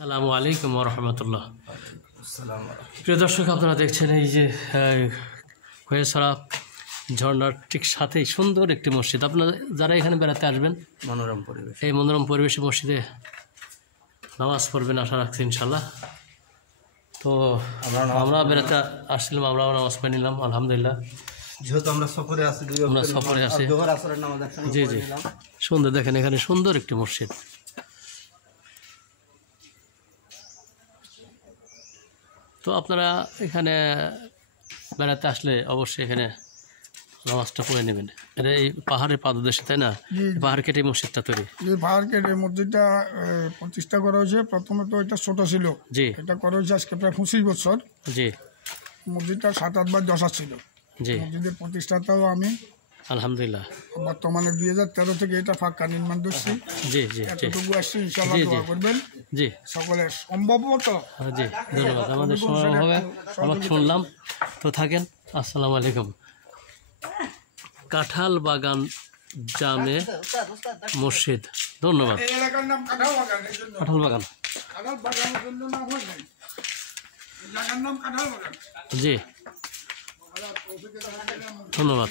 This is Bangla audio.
আসসালামু আলাইকুম ওয়া রাহমাতুল্লাহ। প্রিয় দর্শক, আপনারা দেখছেন এই যে খোয়াছড়া ঝর্ণার ঠিক সাথেই সুন্দর একটি মসজিদ। আপনারা যারা এখানে বেড়াতে আসবেন, মনোরম পরিবেশ, এই মনোরম পরিবেশে মসজিদে নামাজ পড়বেন আশা রাখছি ইনশাল্লাহ। তো আমরা বেড়াতে আসছিলাম, আমরাও নামাজ পড়ে নিলাম আলহামদুলিল্লাহ। যেহেতু আমরা সফরে আছি, জি জি, সুন্দর। দেখেন এখানে সুন্দর একটি মসজিদ। তো আপনারা এখানে বেড়াতে আসলে অবশ্যই এখানে নামাজটা পড়ে নেবেন। এটা এই পাহাড়ের পাদদেশে, তাই না? পাহাড় কেটে মসজিদটা তৈরি, এই পাহাড় কেটে মসজিদটা প্রতিষ্ঠা করা হয়েছে। প্রথমে তো এটা ছোট ছিল, জি। এটা করা হয়েছে আজকে প্রায় 25 বছর। জি। মসজিদটা 7-8 বার দশা ছিল। জি। মসজিদের প্রতিষ্ঠাতাও আমি আলহামদুলিল্লাহ। বর্তমানে 2013 থেকে এটা ফাঁকা নির্মাণ করছি। জি জি জি, এতটুকু আসছি, ইনশাআল্লাহ জি, জি। দোয়া করবেন জি সকলে সম্ভবত। জি, ধন্যবাদ। আমাদের সময় হবে, আমাকে শুনলাম। তো থাকেন। আসসালামু আলাইকুম। কাঁঠাল বাগান জামে মসজিদ, ধন্যবাদ। এই এলাকার নাম কাঁঠাল বাগান, এই জন্য কাঁঠাল বাগান, কাঁঠাল বাগানের জন্য নাম হয় নাই, এই জায়গার নাম কাঁঠাল বাগান। জি, ধন্যবাদ।